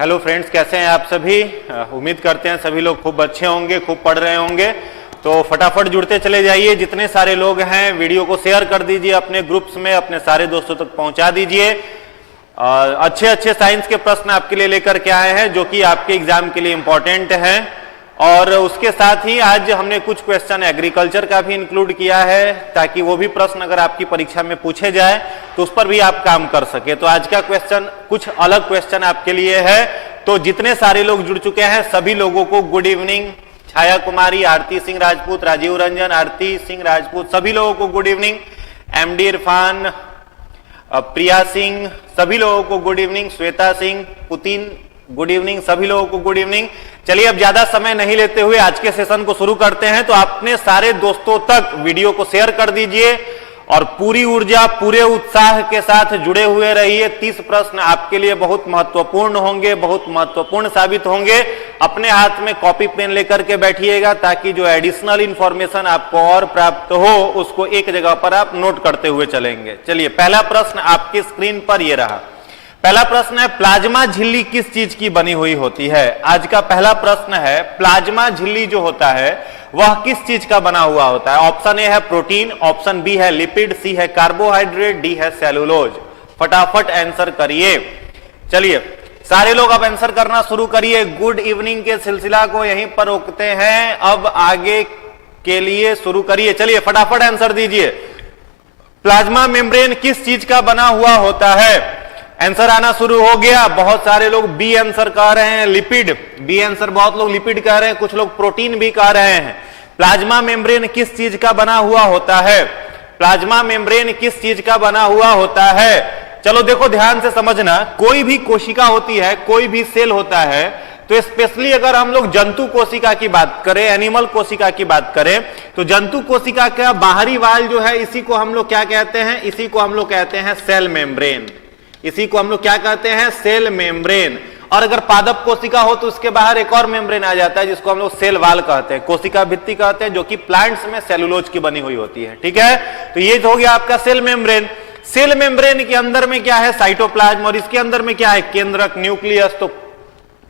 Hello friends, कैसे हैं आप सभी। उम्मीद करते हैं सभी लोग खूब अच्छे होंगे, खूब पढ़ रहे होंगे। तो फटाफट जुड़ते चले जाइए। जितने सारे लोग हैं वीडियो को शेयर कर दीजिए अपने ग्रुप्स में, अपने सारे दोस्तों तक पहुंचा दीजिए। अच्छे अच्छे साइंस के प्रश्न आपके लिए लेकर के आए हैं जो कि आपके एग्जाम के लिए इंपॉर्टेंट हैं। और उसके साथ ही आज हमने कुछ क्वेश्चन एग्रीकल्चर का भी इंक्लूड किया है ताकि वो भी प्रश्न अगर आपकी परीक्षा में पूछे जाए तो उस पर भी आप काम कर सके। तो आज का क्वेश्चन कुछ अलग क्वेश्चन आपके लिए है। तो जितने सारे लोग जुड़ चुके हैं सभी लोगों को गुड इवनिंग। छाया कुमारी, आरती सिंह राजपूत, राजीव रंजन, आरती सिंह राजपूत, सभी लोगों को गुड इवनिंग। एमडी इरफान, प्रिया सिंह, सभी लोगों को good evening. Shweta Singh, Putin, good evening, सभी लोगों को गुड इवनिंग। चलिए अब ज्यादा समय नहीं लेते हुए आज के सेशन को शुरू करते हैं। तो अपने सारे दोस्तों तक वीडियो को शेयर कर दीजिए और पूरी ऊर्जा, पूरे उत्साह के साथ जुड़े हुए रहिए। 30 प्रश्न आपके लिए बहुत महत्वपूर्ण होंगे, बहुत महत्वपूर्ण साबित होंगे। अपने हाथ में कॉपी पेन लेकर के बैठिएगा ताकि जो एडिशनल इंफॉर्मेशन आपको और प्राप्त हो उसको एक जगह पर आप नोट करते हुए चलेंगे। चलिए पहला प्रश्न आपकी स्क्रीन पर ये रहा। पहला प्रश्न है, प्लाज्मा झिल्ली किस चीज की बनी हुई होती है। आज का पहला प्रश्न है, प्लाज्मा झिल्ली जो होता है वह किस चीज का बना हुआ होता है। ऑप्शन ए है प्रोटीन, ऑप्शन बी है लिपिड, सी है कार्बोहाइड्रेट, डी है सेलुलोज। फटाफट आंसर करिए। चलिए सारे लोग अब आंसर करना शुरू करिए। गुड इवनिंग के सिलसिला को यहीं पर रोकते हैं, अब आगे के लिए शुरू करिए। चलिए फटाफट आंसर दीजिए। प्लाज्मा मेम्ब्रेन किस चीज का बना हुआ होता है। आंसर आना शुरू हो गया। बहुत सारे लोग बी आंसर कह रहे हैं, लिपिड। बी आंसर बहुत लोग लिपिड कह रहे हैं, कुछ लोग प्रोटीन भी कह रहे हैं। प्लाज्मा मेम्ब्रेन किस चीज का बना हुआ होता है। प्लाज्मा मेम्ब्रेन किस चीज का बना हुआ होता है। चलो देखो ध्यान से समझना, कोई भी कोशिका होती है, कोई भी सेल होता है, तो स्पेशली अगर हम लोग जंतु कोशिका की बात करें, एनिमल कोशिका की बात करें, तो जंतु कोशिका का बाहरी वाल जो है इसी को हम लोग क्या कहते हैं, इसी को हम लोग कहते हैं सेल मेम्ब्रेन। इसी को हम लोग क्या कहते हैं, सेल मेम्ब्रेन। और अगर पादप कोशिका हो तो उसके बाहर एक और मेम्ब्रेन आ जाता है जिसको हम लोग सेल वाल कहते हैं, कोशिका भित्ति कहते हैं, जो कि प्लांट्स में सेलुलोज की बनी हुई होती है। ठीक है, तो ये हो गया आपका सेल मेम्ब्रेन। सेल मेम्ब्रेन के अंदर में क्या है, साइटोप्लाज्म, और इसके अंदर में क्या है, केंद्रक, न्यूक्लियस। तो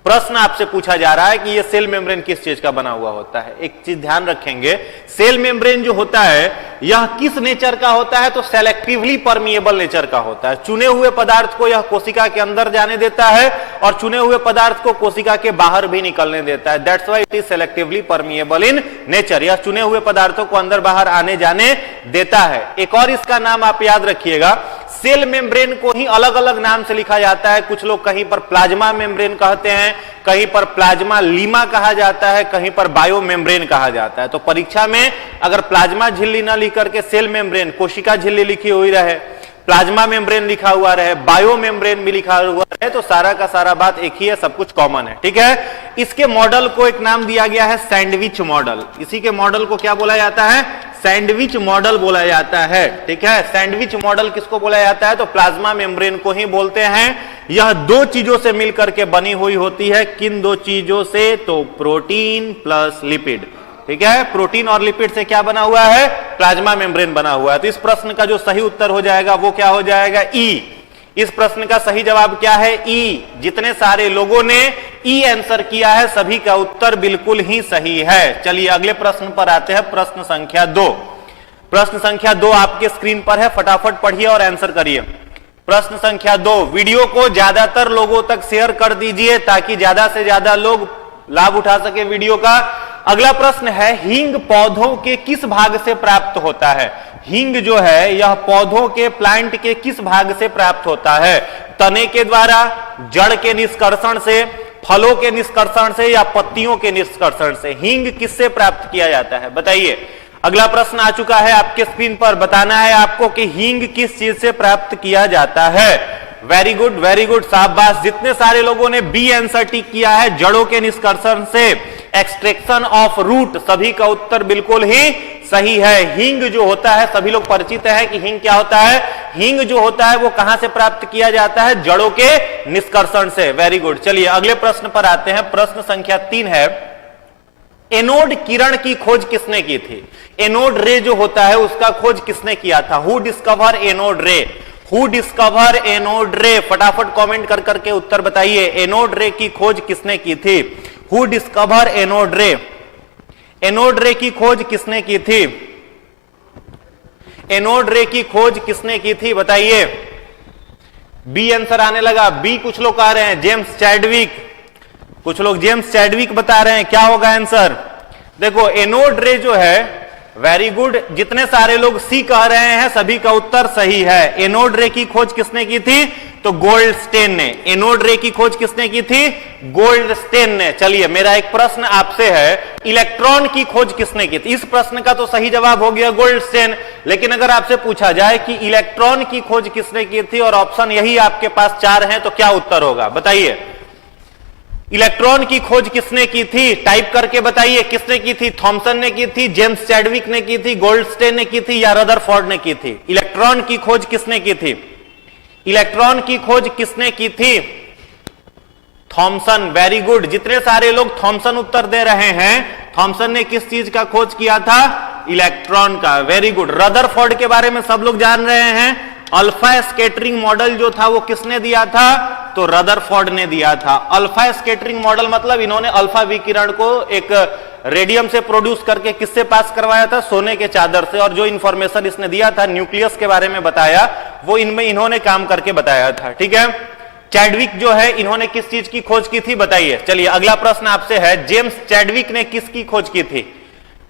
प्रश्न आपसे पूछा जा रहा है कि ये सेल मेम्ब्रेन किस चीज का बना हुआ होता है। एक चीज ध्यान रखेंगे, सेल मेम्ब्रेन जो होता है यह किस नेचर का होता है, तो सेलेक्टिवली परमिएबल नेचर का होता है। चुने हुए पदार्थ को यह कोशिका के अंदर जाने देता है और चुने हुए पदार्थ को कोशिका के बाहर भी निकलने देता है। That's why it is selectively permeable in nature. यह चुने हुए पदार्थों को अंदर बाहर आने जाने देता है। एक और इसका नाम आप याद रखिएगा, सेल मेम्ब्रेन को ही अलग अलग नाम से लिखा जाता है। कुछ लोग कहीं पर प्लाज्मा मेम्ब्रेन कहते हैं, कहीं पर प्लाज्मा लीमा कहा जाता है, कहीं पर बायो मेम्ब्रेन कहा जाता है। तो परीक्षा में अगर प्लाज्मा झिल्ली ना लिख करके सेल मेम्ब्रेन, कोशिका झिल्ली लिखी हुई रहे, प्लाज्मा मेम्ब्रेन लिखा हुआ रहे, बायो मेम्ब्रेन भी लिखा हुआ रहे, तो सारा का सारा बात एक ही है, सब कुछ कॉमन है। ठीक है, इसके मॉडल को एक नाम दिया गया है सैंडविच मॉडल। इसी के मॉडल को क्या बोला जाता है, सैंडविच मॉडल बोला जाता है। ठीक है, सैंडविच मॉडल किसको बोला जाता है, तो प्लाज्मा मेम्ब्रेन को ही बोलते हैं। यह दो चीजों से मिलकर के बनी हुई होती है। किन दो चीजों से, तो प्रोटीन प्लस लिपिड। ठीक है, प्रोटीन और लिपिड से क्या बना हुआ है, प्लाज्मा मेम्ब्रेन बना हुआ है। तो इस प्रश्न का जो सही उत्तर हो जाएगा वो क्या हो जाएगा, ई। इस प्रश्न का सही जवाब क्या है, ई। जितने सारे लोगों ने ई आंसर किया है सभी का उत्तर बिल्कुल ही सही है। चलिए अगले प्रश्न पर आते हैं, प्रश्न संख्या 2। प्रश्न संख्या 2 आपके स्क्रीन पर है, फटाफट पढ़िए और आंसर करिए। प्रश्न संख्या 2, वीडियो को ज्यादातर लोगों तक शेयर कर दीजिए ताकि ज्यादा से ज्यादा लोग लाभ उठा सके वीडियो का। अगला प्रश्न है, हींग पौधों के किस भाग से प्राप्त होता है। हींग जो है यह पौधों के, प्लांट के किस भाग से प्राप्त होता है, तने के द्वारा, जड़ के निष्कर्षण से, फलों के निष्कर्षण से, या पत्तियों के निष्कर्षण से। हींग किससे प्राप्त किया जाता है, बताइए। अगला प्रश्न आ चुका है आपके स्क्रीन पर, बताना है आपको कि हींग किस चीज से प्राप्त किया जाता है। वेरी गुड, वेरी गुड, शाबाश। जितने सारे लोगों ने बी आंसर टिक किया है, जड़ों के निष्कर्षण से, एक्सट्रैक्शन ऑफ रूट, सभी का उत्तर बिल्कुल ही सही है। हींग जो होता है, सभी लोग परिचित है कि हींग क्या होता है। हींग जो होता है वो कहां से प्राप्त किया जाता है, जड़ों के निष्कर्षण से। Very good. चलिए अगले प्रश्न पर आते हैं। प्रश्न संख्या 3 है, एनोड किरण की खोज किसने की थी। एनोड रे जो होता है उसका खोज किसने किया था, हु डिस्कवर एनोड रे। हु डिस्कवर एनोड रे? फटाफट कमेंट कर करके उत्तर बताइए। एनोड रे की खोज किसने की थी? हु डिस्कवर एनोड रे? एनोड रे की खोज किसने की थी? एनोड रे की खोज किसने की थी बताइए। बी आंसर आने लगा। बी कुछ लोग कह रहे हैं जेम्स चैडविक, कुछ लोग जेम्स चैडविक बता रहे हैं। क्या होगा आंसर? देखो एनोड रे जो है, वेरी गुड, जितने सारे लोग सी कह रहे हैं सभी का उत्तर सही है। एनोड रे की खोज किसने की थी? तो गोल्डस्टेन ने। एनोड रे की खोज किसने की थी? गोल्डस्टेन ने। चलिए मेरा एक प्रश्न आपसे है, इलेक्ट्रॉन की खोज किसने की थी? इस प्रश्न का तो सही जवाब हो गया गोल्डस्टेन, लेकिन अगर आपसे पूछा जाए कि इलेक्ट्रॉन की खोज किसने की थी और ऑप्शन यही आपके पास 4 हैं, तो क्या उत्तर होगा बताइए। इलेक्ट्रॉन की खोज किसने की थी? टाइप करके बताइए किसने की थी। थॉमसन ने की थी, जेम्स चैडविक ने की थी, गोल्डस्टेन ने की थी या रदरफोर्ड ने की थी? इलेक्ट्रॉन की खोज किसने की थी? इलेक्ट्रॉन की खोज किसने की थी? थॉमसन। वेरी गुड, जितने सारे लोग थॉमसन उत्तर दे रहे हैं, थॉमसन ने किस चीज का खोज किया था? इलेक्ट्रॉन का। Very good. रदरफोर्ड के बारे में सब लोग जान रहे हैं। अल्फा स्कैटरिंग मॉडल जो था वो किसने दिया था? तो रदरफोर्ड ने दिया था। अल्फा स्कैटरिंग मॉडल मतलब इन्होंने अल्फा विकिरण को एक रेडियम से प्रोड्यूस करके किससे पास करवाया था? सोने के चादर से। और जो इंफॉर्मेशन इसने दिया था, न्यूक्लियस के बारे में बताया, वो इनमें इन्होंने काम करके बताया था। ठीक है। चैडविक जो है, इन्होंने किस चीज की खोज की थी बताइए। चलिए अगला प्रश्न आपसे है, जेम्स चैडविक ने किसकी खोज की थी?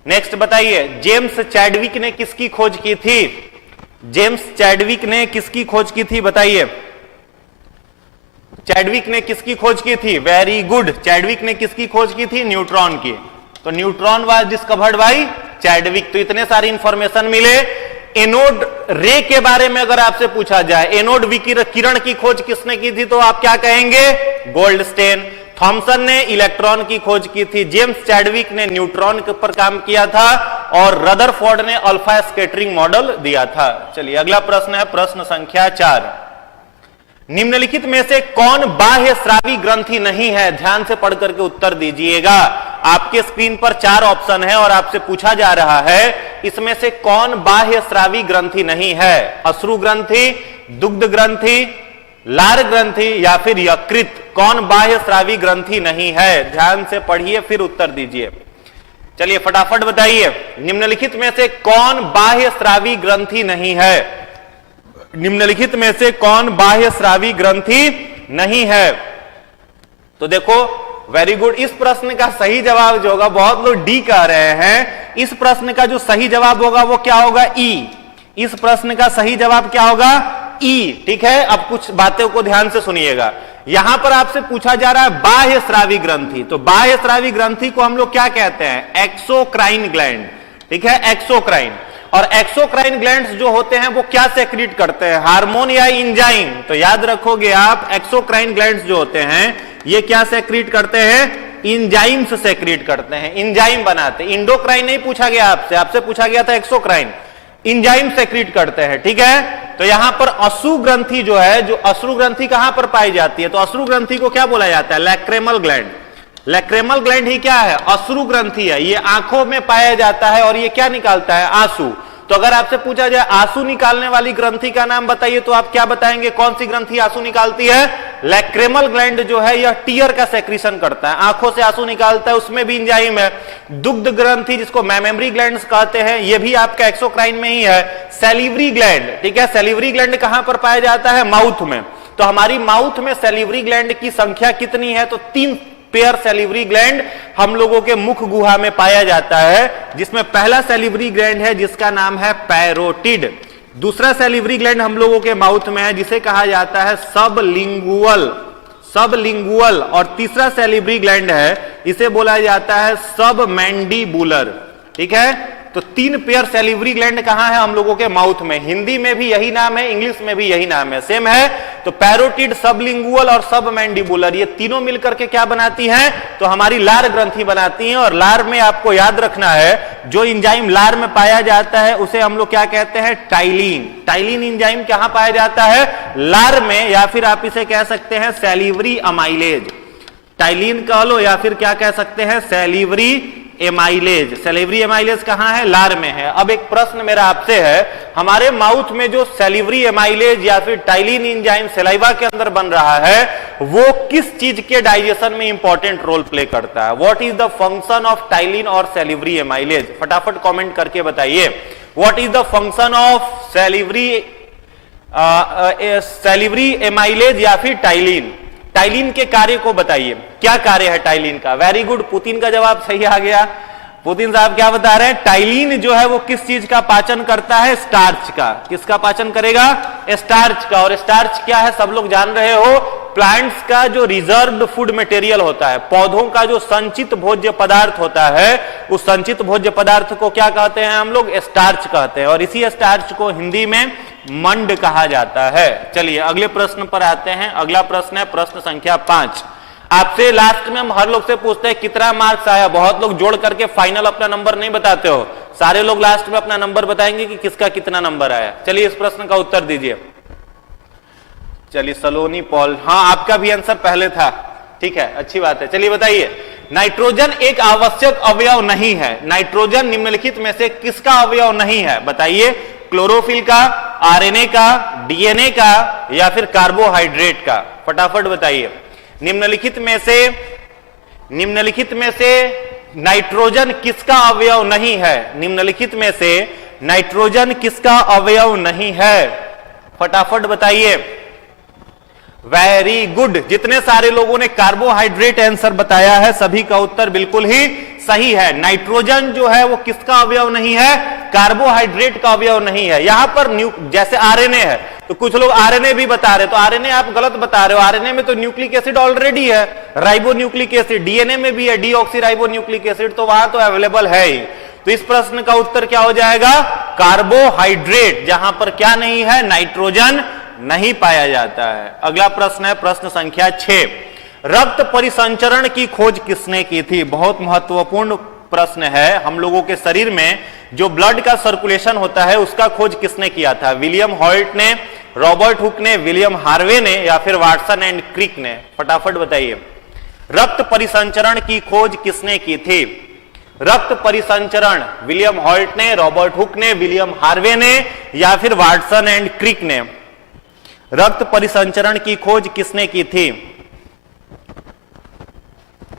नेक्स्ट बताइए, जेम्स चैडविक ने किसकी खोज की थी? जेम्स चैडविक ने किसकी खोज की थी बताइए। चैडविक ने किसकी खोज की थी? वेरी गुड, चैडविक ने किसकी खोज की थी? न्यूट्रॉन की। तो neutron was discovered by Chadwick. तो इतने सारी इंफॉर्मेशन मिले। एनोड रे के बारे में अगर आपसे पूछा जाए, एनोड विकिरण की खोज किसने की थी, तो आप क्या कहेंगे? गोल्डस्टेन। थॉमसन ने इलेक्ट्रॉन की खोज की थी, जेम्स चैडविक ने न्यूट्रॉन के ऊपर काम किया था और रदरफोर्ड ने अल्फा स्कैटरिंग मॉडल दिया था। चलिए अगला प्रश्न है, प्रश्न संख्या 4। निम्नलिखित में से कौन बाह्य स्रावी ग्रंथि नहीं है? ध्यान से पढ़ करके उत्तर दीजिएगा। आपके स्क्रीन पर 4 ऑप्शन है और आपसे पूछा जा रहा है इसमें से कौन बाह्य स्रावी ग्रंथि नहीं है? अश्रु ग्रंथि, दुग्ध ग्रंथि, लार ग्रंथि या फिर यकृत? कौन बाह्य स्रावी ग्रंथि नहीं है? ध्यान से पढ़िए फिर उत्तर दीजिए। चलिए फटाफट बताइए, निम्नलिखित में से कौन बाह्य स्रावी ग्रंथि नहीं है? निम्नलिखित में से कौन बाह्य स्रावी ग्रंथि नहीं है? तो देखो वेरी गुड, इस प्रश्न का सही जवाब जो होगा, बहुत लोग डी कह रहे हैं, इस प्रश्न का जो सही जवाब होगा वो क्या होगा? ई। इस प्रश्न का सही जवाब क्या होगा? ई। ठीक है, अब कुछ बातों को ध्यान से सुनिएगा। यहां पर आपसे पूछा जा रहा है बाह्य स्रावी ग्रंथि। तो बाह्य स्रावी ग्रंथि को हम लोग क्या कहते हैं? Exocrine gland. ठीक है, एक्सोक्राइन। और एक्सोक्राइन ग्लैंड्स जो होते हैं वो क्या सेक्रेट करते हैं? हार्मोन या एंजाइम? तो याद रखोगे आप, एक्सोक्राइन ग्लैंड्स जो होते हैं ये क्या सेक्रेट करते हैं? एंजाइम्स सेक्रेट करते हैं, एंजाइम बनाते हैं। इंडोक्राइन नहीं पूछा गया आपसे, आपसे पूछा गया था एक्सोक्राइन। एंजाइम सेक्रेट करते हैं। ठीक है, तो यहां पर अश्रु ग्रंथि जो है, जो अश्रु ग्रंथि कहां पर पाई जाती है? तो अश्रु ग्रंथि को क्या बोला जाता है? लैक्रेमल ग्लैंड। लैक्रेमल ग्लैंड ही क्या है? अश्रु ग्रंथि है। ये आंखों में पाया जाता है और ये क्या निकालता है? आंसू। तो अगर आपसे पूछा जाए आंसू निकालने वाली ग्रंथि का नाम बताइए, तो आप क्या बताएंगे? कौन सी ग्रंथि आंसू निकालती है? लैक्रेमल ग्लैंड जो है यह टीयर का सेक्रीशन करता है, आंखों से आंसू निकालता है, उसमें भी एंजाइम है। दुग्ध ग्रंथि जिसको मैमेमरी ग्लैंड्स कहते हैं, यह भी आपका एक्सोक्राइन में ही है। सैलिवरी ग्लैंड, ठीक है, सैलिवरी ग्लैंड कहां पर पाया जाता है? माउथ में। तो हमारी माउथ में सैलिवरी ग्लैंड की संख्या कितनी है? तो 3 पेयर सैलिवरी ग्लैंड हम लोगों के मुख गुहा में पाया जाता है, जिसमें पहला सैलिवरी ग्लैंड है जिसका नाम है पैरोटिड। दूसरा सैलिवरी ग्लैंड हम लोगों के माउथ में है जिसे कहा जाता है सबलिंगुअल। और तीसरा सैलिवरी ग्लैंड है, इसे बोला जाता है सबमैंडिबुलर। ठीक है, तो 3 पेयर सैलिवरी ग्लैंड कहां है? हम लोगों के माउथ में। हिंदी में भी यही नाम है, इंग्लिश में भी यही नाम है, सेम है। तो पैरोटिड, सबलिंगुअल और सबमैंडिबुलर, ये तीनों मिलकर के क्या बनाती हैं? तो हमारी लार ग्रंथि बनाती हैं। और लार में आपको याद रखना है, जो एंजाइम लार में पाया जाता है उसे हम लोग क्या कहते हैं? टाइलिन। टाइलिन एंजाइम कहां पाया जाता है? लार में, या फिर आप इसे कह सकते हैं सैलिवरी अमाइलेज। टाइलिन कह लो या फिर क्या कह सकते हैं? Salivary amylase. सैलिवरी एमाइलेज कहां है? लार में है। अब एक प्रश्न मेरा आपसे है, हमारे माउथ में जो सैलिवरी एमाइलेज या फिर टाइलिन एंजाइम सलाइवा के अंदर बन रहा है, वो किस चीज के डाइजेशन में इंपॉर्टेंट रोल प्ले करता है? What is the function of ptyalin और सैलिवरी एमाइलेज? फटाफट कमेंट करके बताइए। What is the function of salivary amylase या फिर टाइलिन? टाइलिन के कार्य को बताइए, क्या कार्य है टाइलिन का? वेरी गुड, पुतिन का जवाब सही आ गया। पुतिन साहब क्या बता रहे हैं? टाइलिन जो है वो किस चीज का पाचन करता है? स्टार्च का। किसका पाचन करेगा? स्टार्च का। और स्टार्च क्या है? सब लोग जान रहे हो, प्लांट्स का जो रिजर्व्ड फूड मटेरियल होता है, पौधों का जो संचित भोज्य पदार्थ होता है, उस संचित भोज्य पदार्थ को क्या कहते हैं हम लोग? स्टार्च कहते हैं। और इसी स्टार्च को हिंदी में मंड कहा जाता है। चलिए अगले प्रश्न पर आते हैं। अगला प्रश्न है प्रश्न संख्या 5। आपसे लास्ट में हम हर लोग से पूछते हैं कितना मार्क्स आया। बहुत लोग जोड़ करके फाइनल अपना नंबर नहीं बताते हो, सारे लोग लास्ट में अपना नंबर बताएंगे कि किसका कितना नंबर आया। चलिए इस प्रश्न का उत्तर दीजिए। चलिए सलोनी पॉल, हाँ आपका भी आंसर पहले था, ठीक है, अच्छी बात है। चलिए बताइए, नाइट्रोजन एक आवश्यक अवयव नहीं है। नाइट्रोजन निम्नलिखित में से किसका अवयव नहीं है? बताइए। क्लोरोफिल का, आरएनए का, डीएनए का या फिर कार्बोहाइड्रेट का? फटाफट बताइए। निम्नलिखित में से नाइट्रोजन किसका अवयव नहीं है? निम्नलिखित में से नाइट्रोजन किसका अवयव नहीं है? फटाफट बताइए। वेरी गुड, जितने सारे लोगों ने कार्बोहाइड्रेट आंसर बताया है सभी का उत्तर बिल्कुल ही सही है। नाइट्रोजन जो है वो किसका अवयव नहीं है? कार्बोहाइड्रेट का अवयव नहीं है। यहां पर जैसे आरएनए है तो कुछ लोग आरएनए भी बता रहे, तो आरएनए आप गलत बता रहे हो। आरएनए में तो न्यूक्लिक एसिड ऑलरेडी है, राइबो न्यूक्लिक एसिड। डीएनए में भी है डीऑक्सी राइबो न्यूक्लिक एसिड, तो वहां तो अवेलेबल है ही। तो इस प्रश्न का उत्तर क्या हो जाएगा? कार्बोहाइड्रेट, जहां पर क्या नहीं है? नाइट्रोजन नहीं पाया जाता है। अगला प्रश्न है प्रश्न संख्या 6। रक्त परिसंचरण की खोज किसने की थी? बहुत महत्वपूर्ण प्रश्न है। हम लोगों के शरीर में जो ब्लड का सर्कुलेशन होता है उसका खोज किसने किया था? विलियम हॉल्ट ने, रॉबर्ट हुक ने, विलियम हार्वे ने या फिर वाटसन एंड क्रिक ने? फटाफट बताइए। रक्त परिसंचरण की खोज किसने की थी? रक्त परिसंचरण विलियम हॉल्ट ने, रॉबर्ट हुक ने, विलियम हार्वे ने या फिर वाटसन एंड क्रिक ने? रक्त परिसंचरण की खोज किसने की थी?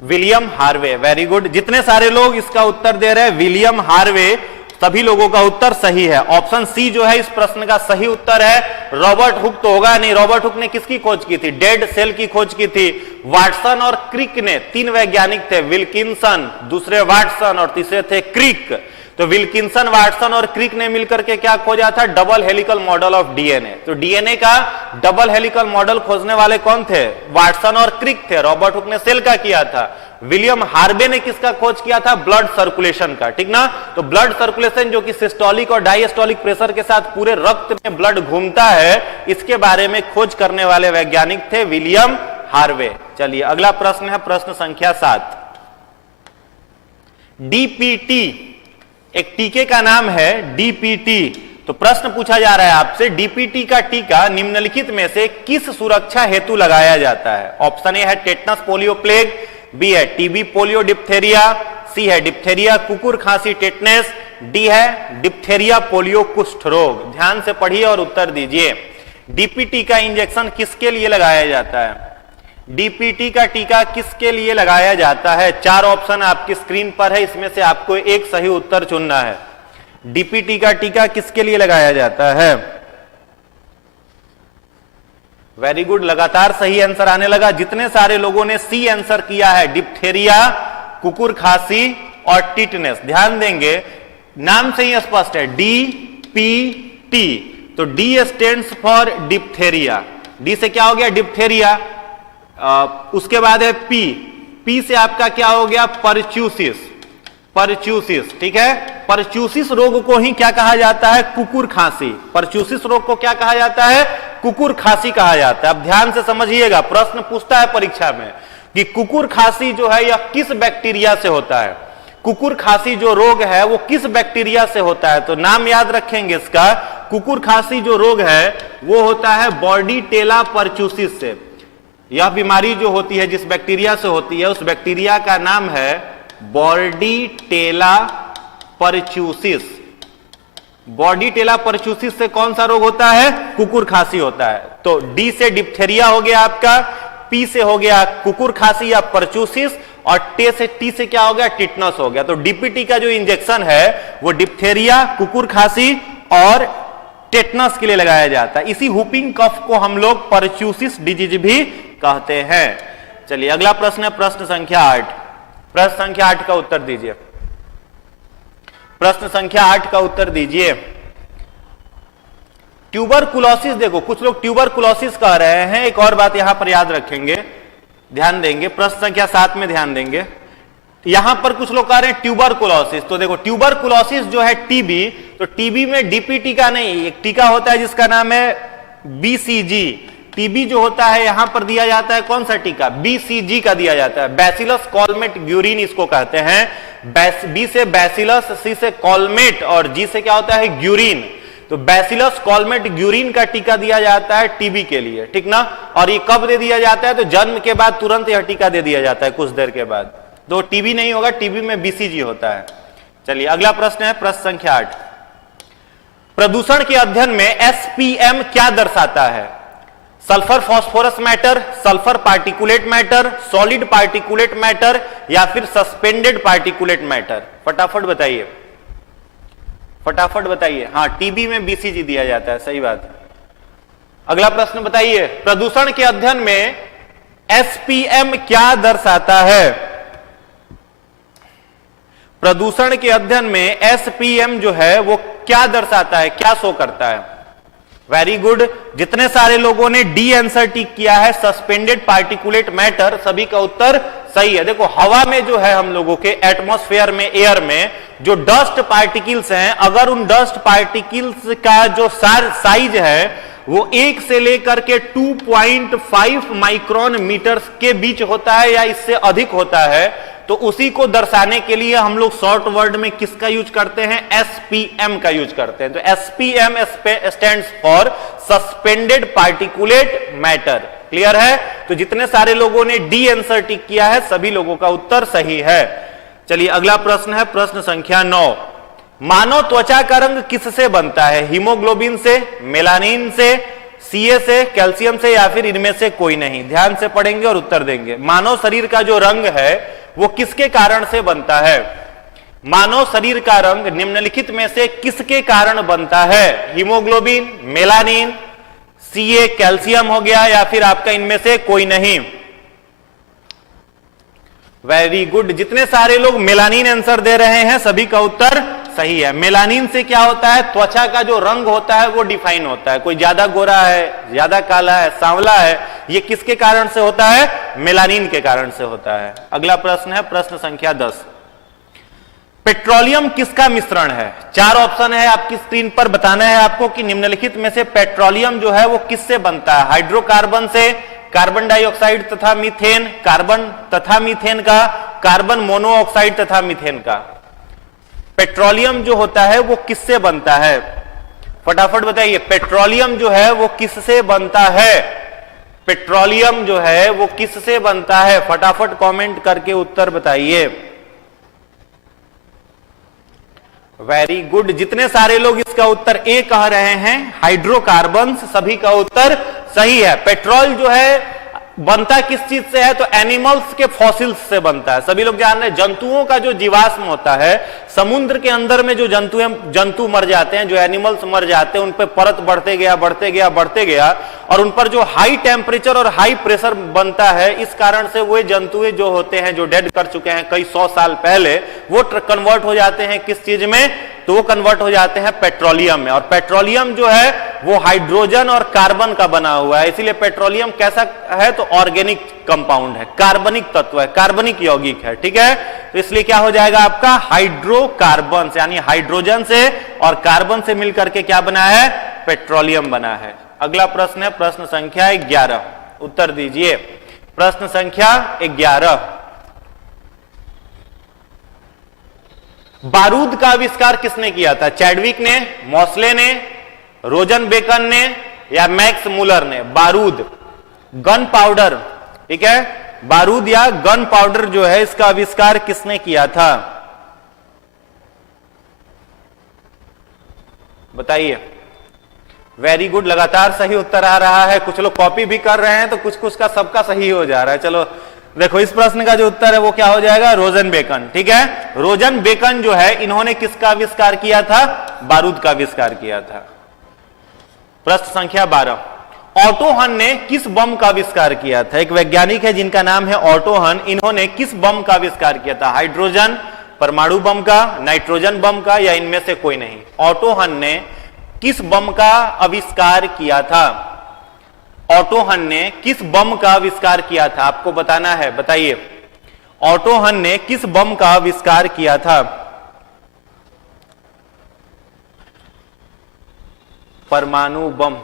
William Harvey. वेरी गुड, जितने सारे लोग इसका उत्तर दे रहे हैं विलियम हार्वे, सभी लोगों का उत्तर सही है। ऑप्शन सी जो है इस प्रश्न का सही उत्तर है। रॉबर्ट हुक तो होगा नहीं। रॉबर्ट हुक ने किसकी खोज की थी? डेड सेल की खोज की थी। वाटसन और क्रिक ने, तीन वैज्ञानिक थे, विल्किंसन, दूसरे वाटसन और तीसरे थे क्रिक। तो विल्किंसन, वाटसन और क्रिक ने मिलकर के क्या खोजा था? Double helical model of DNA. तो डीएनए का डबल हेलिकल मॉडल खोजने वाले कौन थे? वाटसन और क्रिक थे। रॉबर्ट हुक ने सेल का किया था। विलियम हार्वे ने किसका खोज किया था? ब्लड सर्कुलेशन का, ठीक ना। तो ब्लड सर्कुलेशन जो कि सिस्टोलिक और डायस्टोलिक प्रेशर के साथ पूरे रक्त में ब्लड घूमता है, इसके बारे में खोज करने वाले वैज्ञानिक थे विलियम हार्वे। चलिए अगला प्रश्न है प्रश्न संख्या 7। डीपीटी एक टीके का नाम है, डीपीटी। तो प्रश्न पूछा जा रहा है आपसे, डीपीटी का टीका निम्नलिखित में से किस सुरक्षा हेतु लगाया जाता है? ऑप्शन ए है टेटनस पोलियो प्लेग, बी है टीबी पोलियो डिप्थेरिया, सी है डिप्थेरिया कुकुर खांसी टेटनस, डी है डिप्थेरिया पोलियो कुष्ठ रोग। ध्यान से पढ़िए और उत्तर दीजिए। डीपीटी का इंजेक्शन किसके लिए लगाया जाता है? डीपीटी का टीका किसके लिए लगाया जाता है? 4 ऑप्शन आपकी स्क्रीन पर है, इसमें से आपको एक सही उत्तर चुनना है। डीपीटी का टीका किसके लिए लगाया जाता है? वेरी गुड, लगातार सही आंसर आने लगा। जितने सारे लोगों ने सी आंसर किया है, डिप्थेरिया, कुकुर खांसी और टिटनेस। ध्यान देंगे, नाम से ही स्पष्ट है, डीपीटी। तो D stands for diphtheria. D से क्या हो गया? डिप्थेरिया। उसके बाद है पी। पी से आपका क्या हो गया? परच्यूसिस। परच्यूसिस, ठीक है। परच्यूसिस रोग को ही क्या कहा जाता है? कुकुर खांसी। परच्यूसिस रोग को क्या कहा जाता है? कुकुर खांसी कहा जाता है। अब ध्यान से समझिएगा, प्रश्न पूछता है परीक्षा में कि कुकुर खांसी जो है यह किस बैक्टीरिया से होता है? कुकुर खांसी जो रोग है वो किस बैक्टीरिया से होता है? तो नाम याद रखेंगे इसका। कुकुर खांसी जो रोग है वो होता है बॉर्डीटेला परच्यूसिस से। यह बीमारी जो होती है जिस बैक्टीरिया से होती है उस बैक्टीरिया का नाम है बॉर्डीटेला परच्यूसिस। बॉर्डीटेला परच्यूसिस से कौन सा रोग होता है? कुकुर खांसी होता है। तो डी से डिप्थेरिया हो गया आपका, पी से हो गया कुकुर खांसी या परच्यूसिस, और टी से क्या हो गया? टिटनस हो गया। तो डीपीटी का जो इंजेक्शन है वो डिप्थेरिया, कुकुर खांसी और टेटनस के लिए लगाया जाता है। इसी हुपिंग कफ को हम लोग परच्यूसिस डिजीज भी कहते हैं। चलिए अगला प्रश्न है प्रश्न संख्या 8। प्रश्न संख्या 8 का उत्तर दीजिए। प्रश्न संख्या 8 का उत्तर दीजिए। ट्यूबरकुलोसिस, देखो कुछ लोग ट्यूबरकुलोसिस कह रहे हैं। एक और बात यहां पर याद रखेंगे, ध्यान देंगे, प्रश्न संख्या 7 में ध्यान देंगे। यहां पर कुछ लोग कह रहे हैं ट्यूबरकुलोसिस। तो देखो ट्यूबरकुलोसिस जो है टीबी, तो टीबी में डीपीटी का नहीं, एक टीका होता है जिसका नाम है बीसीजी। टीबी जो होता है यहां पर दिया जाता है कौन सा टीका? बीसीजी का दिया जाता है, बैसिलस कॉलमेट ग्यूरिन इसको कहते हैं। बी से बैसिलस, सी से कॉलमेट और जी से क्या होता है? ग्यूरिन। तो बैसिलस कॉलमेट ग्यूरिन का टीका दिया जाता है टीबी के लिए, ठीक ना। और ये कब दे दिया जाता है? तो जन्म के बाद तुरंत यह टीका दे दिया जाता है कुछ देर के बाद। तो टीबी नहीं होगा, टीबी में बीसीजी होता है। चलिए अगला प्रश्न है प्रश्न संख्या 8। प्रदूषण के अध्ययन में एसपीएम क्या दर्शाता है? Sulphur phosphorus matter, sulphur particulate matter, solid particulate matter या फिर सस्पेंडेड पार्टिकुलेट मैटर? फटाफट बताइए, फटाफट बताइए। हाँ, टीबी में बीसीजी दिया जाता है, सही बात है। अगला प्रश्न बताइए, प्रदूषण के अध्ययन में एसपीएम क्या दर्शाता है? प्रदूषण के अध्ययन में एसपीएम जो है वो क्या दर्शाता है, क्या शो करता है? वेरी गुड, जितने सारे लोगों ने डी आंसर टिक किया है सस्पेंडेड पार्टिकुलेट मैटर, सभी का उत्तर सही है। देखो हवा में जो है हम लोगों के एटमॉस्फेयर में, एयर में जो डस्ट पार्टिकल्स हैं, अगर उन डस्ट पार्टिकल्स का जो साइज है वो 1 से लेकर के 2.5 माइक्रोन मीटर्स के बीच होता है या इससे अधिक होता है, तो उसी को दर्शाने के लिए हम लोग शॉर्ट वर्ड में किसका यूज करते हैं? एसपीएम का यूज करते हैं। तो SPM stands for suspended particulate matter. Clear है? तो जितने सारे लोगों ने डी आंसर टिक किया है सभी लोगों का उत्तर सही है। चलिए अगला प्रश्न है प्रश्न संख्या 9। मानव त्वचा का रंग किससे बनता है? हीमोग्लोबिन से, मेलानिन से, सीए से, कैल्शियम से या फिर इनमें से कोई नहीं? ध्यान से पढ़ेंगे और उत्तर देंगे। मानव शरीर का जो रंग है वो किसके कारण से बनता है? मानव शरीर का रंग निम्नलिखित में से किसके कारण बनता है? हीमोग्लोबिन, मेलानिन, सीए, कैल्शियम हो गया या फिर आपका इनमें से कोई नहीं? वेरी गुड, जितने सारे लोग मेलानिन आंसर दे रहे हैं सभी का उत्तर सही है। मेलानिन से क्या होता है? त्वचा का जो रंग होता है वो डिफाइन होता है। कोई ज्यादा गोरा है, ज्यादा काला है, सांवला है, ये किसके कारण से होता है? मेलानिन के कारण से होता है। अगला प्रश्न है प्रश्न संख्या 10। पेट्रोलियम किसका मिश्रण है? 4 ऑप्शन है आपकी स्क्रीन पर, बताना है आपको कि निम्नलिखित में से पेट्रोलियम जो है वो किससे बनता है? हाइड्रोकार्बन से, कार्बन डाइऑक्साइड तथा मीथेन, कार्बन तथा मीथेन का, कार्बन मोनोऑक्साइड तथा मीथेन का? पेट्रोलियम जो होता है वो किससे बनता है? फटाफट बताइए, पेट्रोलियम जो है वो किससे बनता है? पेट्रोलियम जो है वो किससे बनता है? फटाफट कमेंट करके उत्तर बताइए। वेरी गुड, जितने सारे लोग इसका उत्तर ए कह रहे हैं, हाइड्रोकार्बन्स, सभी का उत्तर सही है। पेट्रोल जो है बनता किस चीज से है? तो एनिमल्स के फॉसिल्स से बनता है। सभी लोग जान रहे हैं जंतुओं का जो जीवाश्म होता है, समुद्र के अंदर में जो जंतु मर जाते हैं, जो एनिमल्स मर जाते हैं, उन पर परत बढ़ते गया बढ़ते गया बढ़ते गया और उन पर जो हाई टेम्परेचर और हाई प्रेशर बनता है, इस कारण से वो जंतुएं जो होते हैं जो डेड कर चुके हैं कई 100 साल पहले, वो कन्वर्ट हो जाते हैं किस चीज में? तो वो कन्वर्ट हो जाते हैं पेट्रोलियम में। और पेट्रोलियम जो है वो हाइड्रोजन और कार्बन का बना हुआ है, इसीलिए पेट्रोलियम कैसा है? तो ऑर्गेनिक कंपाउंड है, कार्बनिक तत्व है, कार्बनिक यौगिक है, ठीक है। तो इसलिए क्या हो जाएगा आपका? हाइड्रोकार्बन से, यानी हाइड्रोजन से और कार्बन से मिलकर के क्या बना है? पेट्रोलियम बना है। अगला प्रश्न है प्रश्न संख्या 11, उत्तर दीजिए। प्रश्न संख्या 11। बारूद का आविष्कार किसने किया था? चैडविक ने, मोस्ले ने, रोजन बेकन ने या मैक्स मुलर ने? बारूद, गन पाउडर, ठीक है, बारूद या गन पाउडर जो है इसका आविष्कार किसने किया था? बताइए। वेरी गुड, लगातार सही उत्तर आ रहा है। कुछ लोग कॉपी भी कर रहे हैं तो कुछ कुछ का सबका सही हो जा रहा है। चलो देखो, इस प्रश्न का जो उत्तर है वो क्या हो जाएगा? रोजन बेकन। ठीक है, रोजन बेकन जो है इन्होंने किसका आविष्कार किया था? बारूद का आविष्कार किया था। प्रश्न संख्या 12, ऑटो हन ने किस बम का आविष्कार किया था? एक वैज्ञानिक है जिनका नाम है ऑटो हन, इन्होंने किस बम का आविष्कार किया था? हाइड्रोजन परमाणु बम का, नाइट्रोजन बम का, या इनमें से कोई नहीं? ऑटो हन ने किस बम का आविष्कार किया था? ऑटो हन ने किस बम का आविष्कार किया था? आपको बताना है, बताइए। ऑटो हन ने किस बम का आविष्कार किया था? परमाणु बम।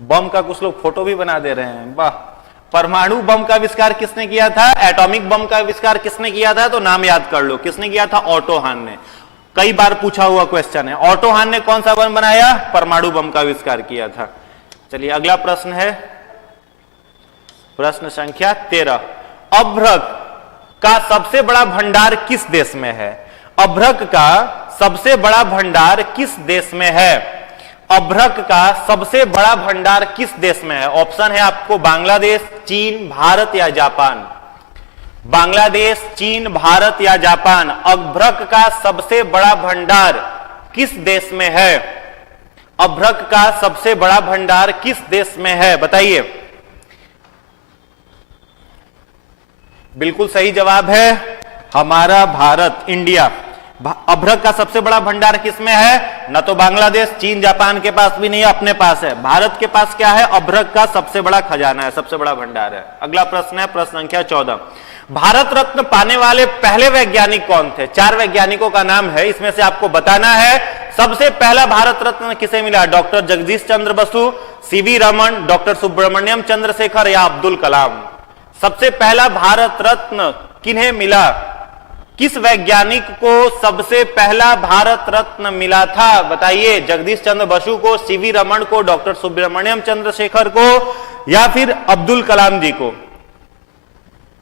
बम का कुछ लोग फोटो भी बना दे रहे हैं, वाह। परमाणु बम का आविष्कार किसने किया था? एटॉमिक बम का आविष्कार किसने किया था? तो नाम याद कर लो, किसने किया था? ऑटो हन ने। कई बार पूछा हुआ क्वेश्चन है। ऑटो हन ने कौन सा बम बनाया? परमाणु बम का आविष्कार किया था। चलिए अगला प्रश्न है प्रश्न संख्या 13, अभ्रक का सबसे बड़ा भंडार किस देश में है? अभ्रक का सबसे बड़ा भंडार किस देश में है? अभ्रक का सबसे बड़ा भंडार किस देश में है? ऑप्शन है आपको बांग्लादेश, चीन, भारत या जापान। बांग्लादेश, चीन, भारत या जापान। अभ्रक का सबसे बड़ा भंडार किस देश में है? अभ्रक का सबसे बड़ा भंडार किस देश में है? बताइए। बिल्कुल सही जवाब है हमारा भारत, इंडिया। अभ्रक का सबसे बड़ा भंडार किसमें है? न तो बांग्लादेश, चीन, जापान के पास भी नहीं है, अपने पास है। भारत के पास क्या है? अभ्रक का सबसे बड़ा खजाना है, सबसे बड़ा भंडार है। अगला प्रश्न है प्रश्न संख्या 14, भारत रत्न पाने वाले पहले वैज्ञानिक कौन थे? 4 वैज्ञानिकों का नाम है, इसमें से आपको बताना है सबसे पहला भारत रत्न किसे मिला? डॉक्टर जगदीश चंद्र बसु, सीवी रमन, डॉक्टर सुब्रमण्यम चंद्रशेखर या अब्दुल कलाम। सबसे पहला भारत रत्न किन्हें मिला? किस वैज्ञानिक को सबसे पहला भारत रत्न मिला था? बताइए। जगदीश चंद्र बसु को, सीवी रमन को, डॉक्टर सुब्रमण्यम चंद्रशेखर को या फिर अब्दुल कलाम जी को?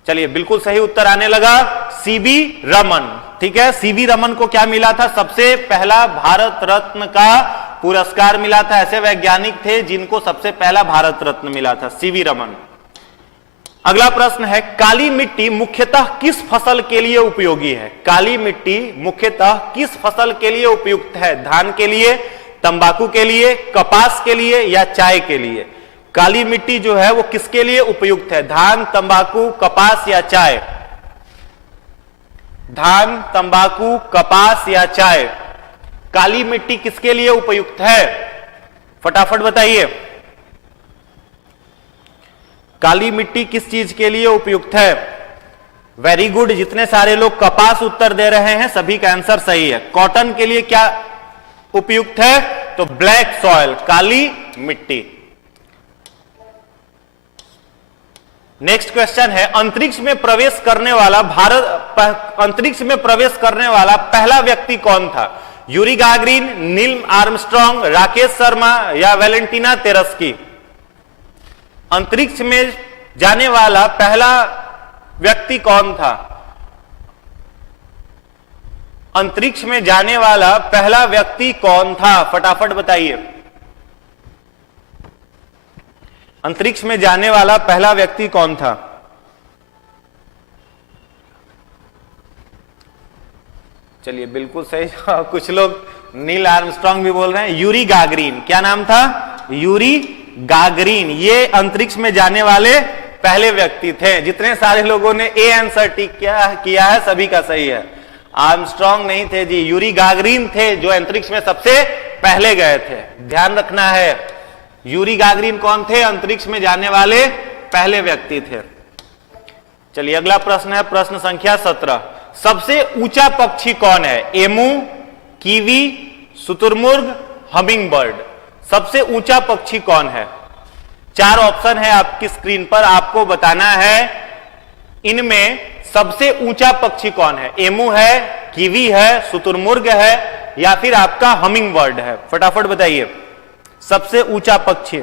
चलिए बिल्कुल सही उत्तर आने लगा, सीवी रमन। ठीक है, सीवी रमन को क्या मिला था? सबसे पहला भारत रत्न का पुरस्कार मिला था। ऐसे वैज्ञानिक थे जिनको सबसे पहला भारत रत्न मिला था, सीवी रमन। अगला प्रश्न है, काली मिट्टी मुख्यतः किस फसल के लिए उपयोगी है? काली मिट्टी मुख्यतः किस फसल के लिए उपयुक्त है? धान के लिए, तंबाकू के लिए, कपास के लिए या चाय के लिए? काली मिट्टी जो है वो किसके लिए उपयुक्त है? धान, तंबाकू, कपास या चाय? धान, तंबाकू, कपास या चाय? काली मिट्टी किसके लिए उपयुक्त है? फटाफट बताइए। काली मिट्टी किस चीज के लिए उपयुक्त है? वेरी गुड, जितने सारे लोग कपास उत्तर दे रहे हैं सभी का आंसर सही है। कॉटन के लिए क्या उपयुक्त है? तो ब्लैक सॉइल, काली मिट्टी। नेक्स्ट क्वेश्चन है, अंतरिक्ष में प्रवेश करने वाला अंतरिक्ष में प्रवेश करने वाला पहला व्यक्ति कौन था? Yuri Gagarin, Neil Armstrong, Rakesh Sharma या वैलेंटिना तेरस्की? अंतरिक्ष में जाने वाला पहला व्यक्ति कौन था? अंतरिक्ष में जाने वाला पहला व्यक्ति कौन था? फटाफट बताइए। अंतरिक्ष में जाने वाला पहला व्यक्ति कौन था? चलिए बिल्कुल सही। कुछ लोग नील आर्मस्ट्रॉन्ग भी बोल रहे हैं। यूरी गागरिन, क्या नाम था? Yuri Gagarin. ये अंतरिक्ष में जाने वाले पहले व्यक्ति थे। जितने सारे लोगों ने ए आंसर टिक किया है सभी का सही है। आर्मस्ट्रॉन्ग नहीं थे जी, यूरी गागरिन थे जो अंतरिक्ष में सबसे पहले गए थे। ध्यान रखना है, यूरी गागरिन कौन थे? अंतरिक्ष में जाने वाले पहले व्यक्ति थे। चलिए अगला प्रश्न है प्रश्न संख्या 17, सबसे ऊंचा पक्षी कौन है? एमू, कीवी, शुतुरमुर्ग, हमिंग बर्ड? सबसे ऊंचा पक्षी कौन है? 4 ऑप्शन है आपकी स्क्रीन पर, आपको बताना है इनमें सबसे ऊंचा पक्षी कौन है? एमू है, कीवी है, शुतुरमुर्ग है या फिर आपका हमिंग बर्ड है? फटाफट बताइए। सबसे ऊंचा पक्षी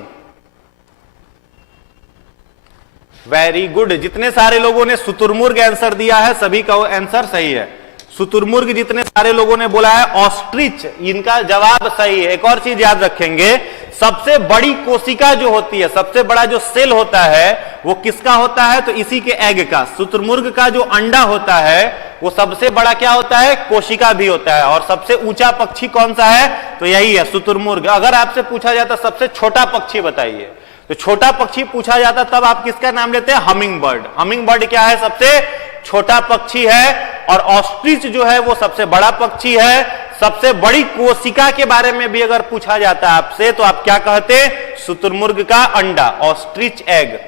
वेरी गुड, जितने सारे लोगों ने शुतुरमुर्ग आंसर दिया है सभी का आंसर सही है। शुतुरमुर्ग जितने सारे लोगों ने बोला है, ऑस्ट्रिच इनका जवाब सही है। एक और चीज याद रखेंगे, सबसे बड़ी कोशिका जो होती है, सबसे बड़ा जो सेल होता है वो किसका होता है? तो इसी के एग का, शुतुरमुर्ग का जो अंडा होता है वो सबसे बड़ा क्या होता है? कोशिका भी होता है। और सबसे ऊंचा पक्षी कौन सा है? तो यही है शुतुरमुर्ग। अगर आपसे पूछा जाता सबसे छोटा पक्षी बताइए, तो छोटा पक्षी पूछा जाता तब आप किसका नाम लेते हैं? Humming bird. हमिंग बर्ड क्या है? सबसे छोटा पक्षी है। और ऑस्ट्रिच जो है वो सबसे बड़ा पक्षी है। सबसे बड़ी कोशिका के बारे में भी अगर पूछा जाता है आपसे तो आप क्या कहते? शुतुरमुर्ग का अंडा, ऑस्ट्रिच एग।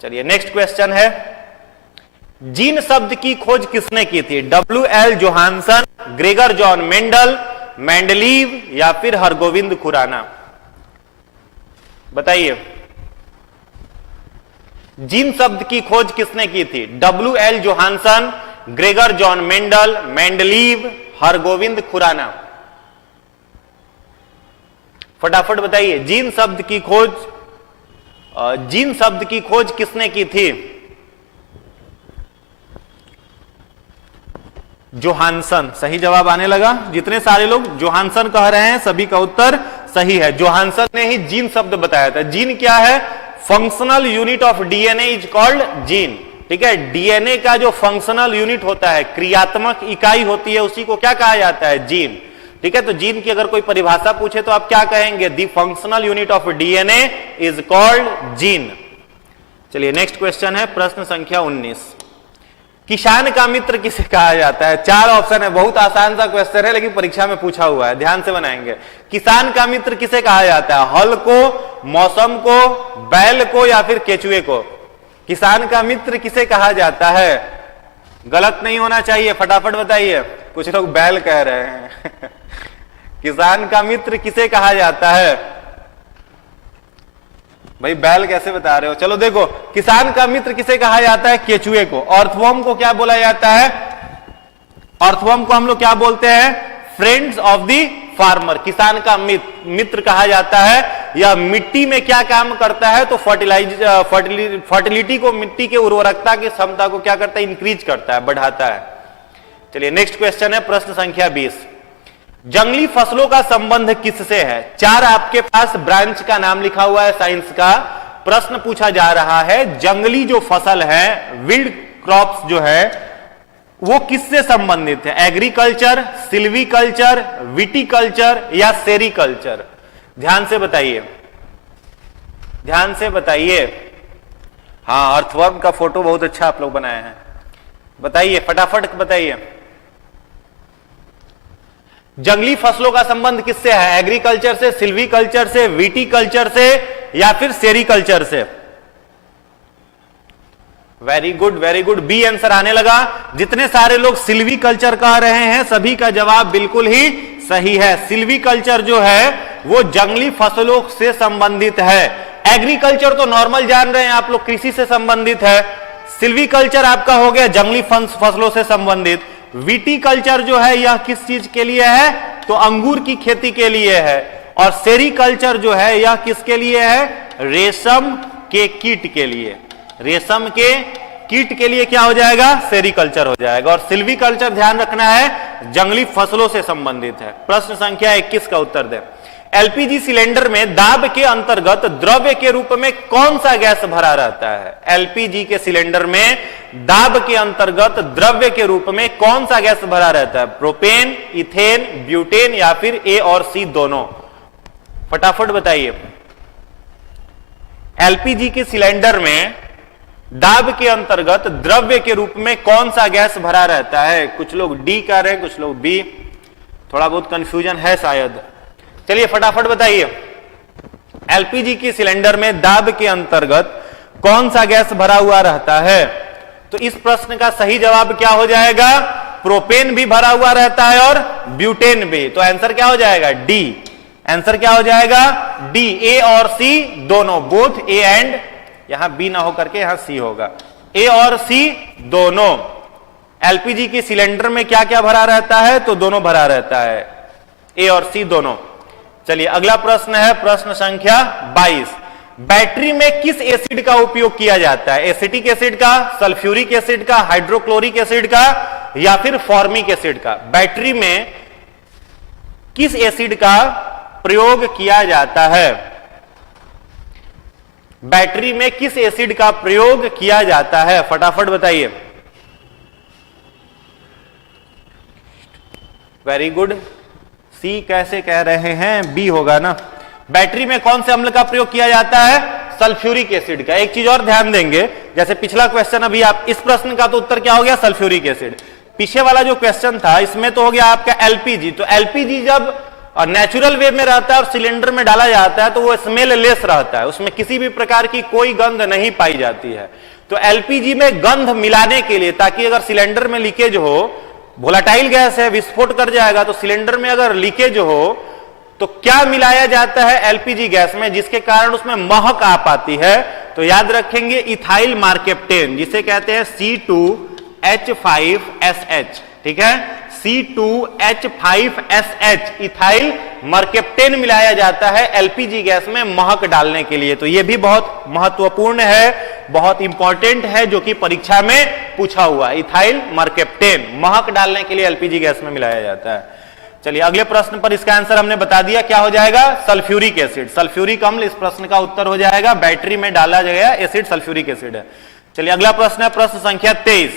चलिए नेक्स्ट क्वेश्चन है, जीन शब्द की खोज किसने की थी? W.L. Johannsen, Gregor John Mendel, Mendeleev या फिर हरगोविंद खुराना? बताइए, जीन शब्द की खोज किसने की थी? W.L. Johannsen, Gregor John Mendel, Mendeleev, Hargobind Khorana? फटाफट बताइए, जीन शब्द की खोज किसने की थी? जोहानसन। सही जवाब आने लगा। जितने सारे लोग जोहानसन कह रहे हैं सभी का उत्तर सही है। जोहानसन ने ही जीन शब्द बताया था। जीन क्या है? Functional unit of DNA is called gene. ठीक है, डीएनए का जो फंक्शनल यूनिट होता है, क्रियात्मक इकाई होती है, उसी को क्या कहा जाता है? जीन। ठीक है, तो जीन की अगर कोई परिभाषा पूछे तो आप क्या कहेंगे? The functional unit of DNA is called gene. चलिए नेक्स्ट क्वेश्चन है, प्रश्न संख्या 19। किसान का मित्र किसे कहा जाता है? 4 ऑप्शन है, बहुत आसान सा क्वेश्चन है लेकिन परीक्षा में पूछा हुआ है, ध्यान से बनाएंगे। किसान का मित्र किसे कहा जाता है? हल को, मौसम को, बैल को या फिर केचुए को? किसान का मित्र किसे कहा जाता है? गलत नहीं होना चाहिए, फटाफट बताइए। कुछ लोग बैल कह रहे हैं किसान का मित्र किसे कहा जाता है? भाई बैल कैसे बता रहे हो? चलो देखो, किसान का मित्र किसे कहा जाता है? केचुए को। अर्थवर्म को क्या बोला जाता है? अर्थवर्म को हम लोग क्या बोलते हैं? Friends of the farmer. किसान का मित्र कहा जाता है। यह मिट्टी में क्या काम करता है? तो फर्टिलिटी को, मिट्टी के उर्वरकता की क्षमता को क्या करता है? इंक्रीज करता है, बढ़ाता है। चलिए नेक्स्ट क्वेश्चन है, प्रश्न संख्या 20। जंगली फसलों का संबंध किससे है? 4 आपके पास ब्रांच का नाम लिखा हुआ है साइंस का। प्रश्न पूछा जा रहा है, जंगली जो फसल है, विल्ड क्रॉप्स जो है, वो किससे संबंधित है? एग्रीकल्चर, सिल्वीकल्चर, विटीकल्चर या सेरीकल्चर? ध्यान से बताइए, ध्यान से बताइए। हाँ, अर्थवर्म का फोटो बहुत अच्छा आप लोग बनाए हैं। बताइए, फटाफट बताइए। जंगली फसलों का संबंध किससे है? एग्रीकल्चर से, सिल्वीकल्चर से, विटीकल्चर से या फिर सेरीकल्चर से? Very good, very good, B answer आने लगा। जितने सारे लोग सिल्वीकल्चर कह रहे हैं सभी का जवाब बिल्कुल ही सही है। सिल्वीकल्चर जो है वो जंगली फसलों से संबंधित है। एग्रीकल्चर तो नॉर्मल जान रहे हैं आप लोग, कृषि से संबंधित है। सिल्वीकल्चर आपका हो गया जंगली फसलों से संबंधित। विटीकल्चर जो है यह किस चीज के लिए है? तो अंगूर की खेती के लिए है। और सेरीकल्चर जो है यह किसके लिए है? रेशम के कीट के लिए। रेशम के कीट के लिए क्या हो जाएगा? सेरीकल्चर हो जाएगा। और सिल्वीकल्चर ध्यान रखना है जंगली फसलों से संबंधित है। प्रश्न संख्या 21 का उत्तर दें। एलपीजी सिलेंडर में दाब के अंतर्गत द्रव्य के रूप में कौन सा गैस भरा रहता है? एलपीजी के सिलेंडर में दाब के अंतर्गत द्रव्य के रूप में कौन सा गैस भरा रहता है? प्रोपेन, इथेन, ब्यूटेन या फिर ए और सी दोनों? फटाफट बताइए। एलपीजी के सिलेंडर में दाब के अंतर्गत द्रव्य के रूप में कौन सा गैस भरा रहता है? कुछ लोग डी कह रहे हैं, कुछ लोग बी, थोड़ा बहुत कंफ्यूजन है शायद। चलिए फटाफट बताइए, एलपीजी के सिलेंडर में दाब के अंतर्गत कौन सा गैस भरा हुआ रहता है? तो इस प्रश्न का सही जवाब क्या हो जाएगा? प्रोपेन भी भरा हुआ रहता है और ब्यूटेन भी। तो आंसर क्या हो जाएगा? डी। आंसर क्या हो जाएगा? डी। ए और सी दोनों, बोथ ए एंड, यहां बी ना होकर के यहां सी होगा। ए और सी दोनों। एलपीजी के सिलेंडर में क्या क्या भरा रहता है? तो दोनों भरा रहता है, ए और सी दोनों। चलिए अगला प्रश्न है, प्रश्न संख्या 22। बैटरी में किस एसिड का उपयोग किया जाता है? एसिटिक एसिड का, सल्फ्यूरिक एसिड का, हाइड्रोक्लोरिक एसिड का या फिर फॉर्मिक एसिड का? बैटरी में किस एसिड का प्रयोग किया जाता है? बैटरी में किस एसिड का प्रयोग किया जाता है? फटाफट बताइए। Very good. सी कैसे कह रहे हैं? बी होगा ना। बैटरी में कौन से अम्ल का प्रयोग किया जाता है? सल्फ्यूरिक एसिड का। एक चीज और ध्यान देंगे, जैसे पिछला क्वेश्चन, अभी आप इस प्रश्न का तो उत्तर क्या हो गया? Sulphuric acid. पीछे वाला जो क्वेश्चन था इसमें तो हो गया आपका एलपीजी। तो एलपीजी जब नेचुरल वे में रहता है और सिलेंडर में डाला जाता है तो वो स्मेल लेस रहता है, उसमें किसी भी प्रकार की कोई गंध नहीं पाई जाती है। तो एलपीजी में गंध मिलाने के लिए, ताकि अगर सिलेंडर में लीकेज हो, वोलेटाइल गैस है, विस्फोट कर जाएगा, तो सिलेंडर में अगर लीकेज हो तो क्या मिलाया जाता है एलपीजी गैस में, जिसके कारण उसमें महक आ पाती है? तो याद रखेंगे इथाइल मार्केप्टेन, जिसे कहते हैं C2H5SH। ठीक है, C2H5SH इथाइल मर्केप्टेन मिलाया जाता है एलपीजी गैस में महक डालने के लिए। तो यह भी बहुत महत्वपूर्ण है, बहुत इंपॉर्टेंट है, जो कि परीक्षा में पूछा हुआ। इथाइल मर्केप्टेन महक डालने के लिए एलपीजी गैस में मिलाया जाता है। चलिए अगले प्रश्न पर इसका आंसर हमने बता दिया, क्या हो जाएगा? Sulphuric acid. सल्फ्यूरिक अम्ल इस प्रश्न का उत्तर हो जाएगा। बैटरी में डाला गया एसिड सल्फ्यूरिक एसिड है। चलिए अगला प्रश्न है प्रश्न संख्या 23।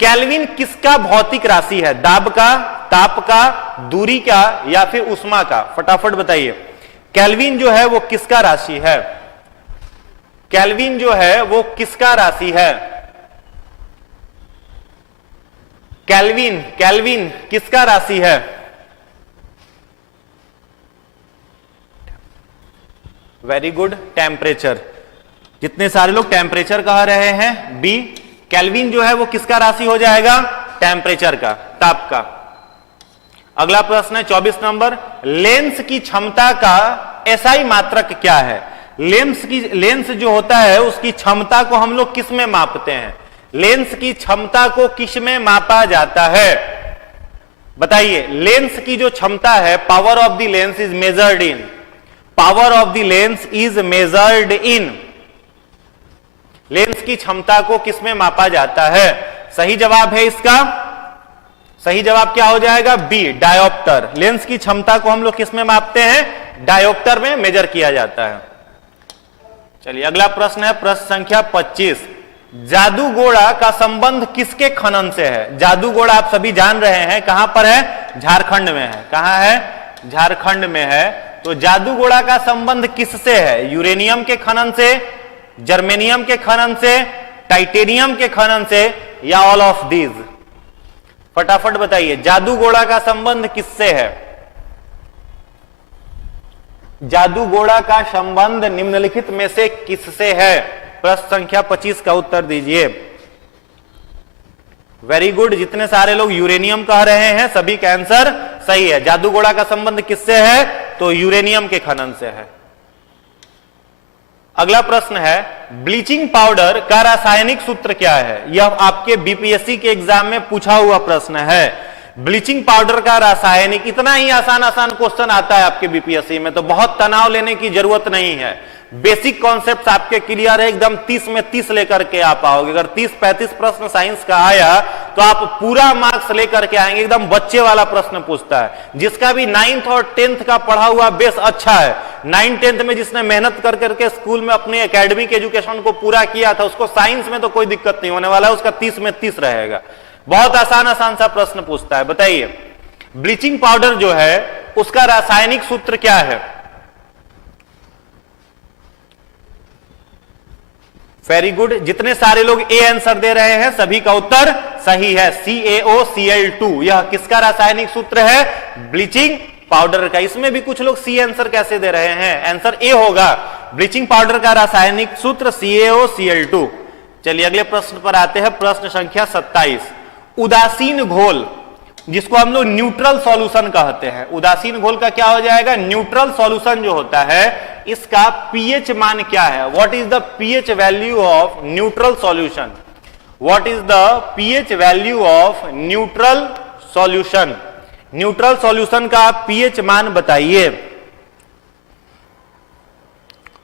केल्विन किसका भौतिक राशि है? दाब का, ताप का, दूरी का या फिर उष्मा का? फटाफट बताइए। केल्विन जो है वो किसका राशि है? केल्विन जो है वो किसका राशि है? केल्विन, केल्विन किसका राशि है? Very good, temperature. जितने सारे लोग टेम्परेचर कह रहे हैं, बी। केल्विन जो है वो किसका राशि हो जाएगा? टेम्परेचर का, ताप का। अगला प्रश्न है 24 नंबर। लेंस की क्षमता का एसआई मात्रक क्या है? लेंस जो होता है उसकी क्षमता को हम लोग किस में मापते हैं? लेंस की क्षमता को किस में मापा जाता है? बताइए। लेंस की जो क्षमता है, power of the lens is measured in, power of the lens is measured in, lens की क्षमता को किसमें मापा जाता है? सही जवाब है इसका, सही जवाब क्या हो जाएगा? B, dioptre. लेंस की क्षमता को हम लोग किसमें मापते हैं? डायोप्टर में मेजर किया जाता है। चलिए अगला प्रश्न है प्रश्न संख्या 25। जादूगोड़ा का संबंध किसके खनन से है? जादूगोड़ा आप सभी जान रहे हैं कहां पर है? झारखंड में है। कहां है? झारखंड में है। तो जादूगोड़ा का संबंध किससे है? यूरेनियम के खनन से, जर्मेनियम के खनन से, टाइटेनियम के खनन से या ऑल ऑफ दीज? फटाफट बताइए। जादूगोड़ा का संबंध किससे है? जादूगोड़ा का संबंध निम्नलिखित में से किससे है? प्रश्न संख्या 25 का उत्तर दीजिए। Very good. जितने सारे लोग यूरेनियम कह रहे हैं सभी का आंसर सही है। जादूगोड़ा का संबंध किससे है? तो यूरेनियम के खनन से है। अगला प्रश्न है, ब्लीचिंग पाउडर का रासायनिक सूत्र क्या है? यह आपके बीपीएससी के एग्जाम में पूछा हुआ प्रश्न है। ब्लीचिंग पाउडर का रासायनिक, इतना ही आसान आसान क्वेश्चन आता है आपके बीपीएससी में, तो बहुत तनाव लेने की जरूरत नहीं है। बेसिक कॉन्सेप्ट्स आपके क्लियर है, एकदम 30 में 30 लेकर के आप आओगे। अगर 30-35 प्रश्न साइंस का आया तो आप पूरा मार्क्स लेकर के आएंगे। एकदम बच्चे वाला प्रश्न पूछता है। जिसका भी 9th और 10th का पढ़ा हुआ बेस अच्छा है, 9th-10th में जिसने मेहनत कर करके स्कूल में अपने एकेडमिक एजुकेशन को पूरा किया था, उसको साइंस में तो कोई दिक्कत नहीं होने वाला है, उसका 30 में 30 रहेगा। बहुत आसान आसान सा प्रश्न पूछता है। बताइए, ब्लीचिंग पाउडर जो है उसका रासायनिक सूत्र क्या है? Very good. जितने सारे लोग ए आंसर दे रहे हैं सभी का उत्तर सही है। CaOCl2 यह किसका रासायनिक सूत्र है? ब्लीचिंग पाउडर का। इसमें भी कुछ लोग सी आंसर कैसे दे रहे हैं? आंसर ए होगा। ब्लीचिंग पाउडर का रासायनिक सूत्र CaOCl2। चलिए अगले प्रश्न पर आते हैं। प्रश्न संख्या 27। उदासीन घोल, जिसको हम लोग न्यूट्रल सॉल्यूशन कहते हैं, उदासीन घोल का क्या हो जाएगा? न्यूट्रल सॉल्यूशन जो होता है इसका पीएच मान क्या है? What is the pH value of neutral solution? What is the pH value of neutral solution? Neutral solution का पीएच मान बताइए।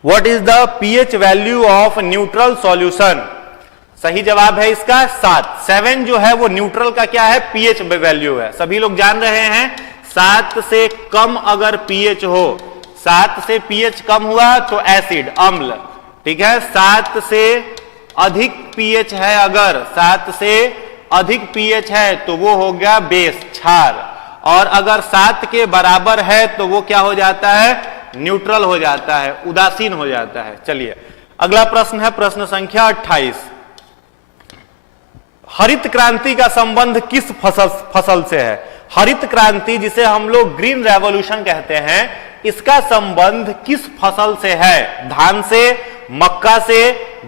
What is the pH value of neutral solution? सही जवाब है इसका 7। 7 जो है वो न्यूट्रल का क्या है? पीएच वैल्यू है। सभी लोग जान रहे हैं 7 से कम अगर पीएच हो, 7 से पीएच कम हुआ तो एसिड, अम्ल, ठीक है। 7 से अधिक पीएच है, अगर 7 से अधिक पीएच है तो वो हो गया बेस, क्षार, और अगर 7 के बराबर है तो वो क्या हो जाता है? न्यूट्रल हो जाता है, उदासीन हो जाता है। चलिए अगला प्रश्न है प्रश्न संख्या 28। हरित क्रांति का संबंध किस फसल से है? हरित क्रांति जिसे हम लोग ग्रीन रेवोल्यूशन कहते हैं, इसका संबंध किस फसल से है? धान से, मक्का से,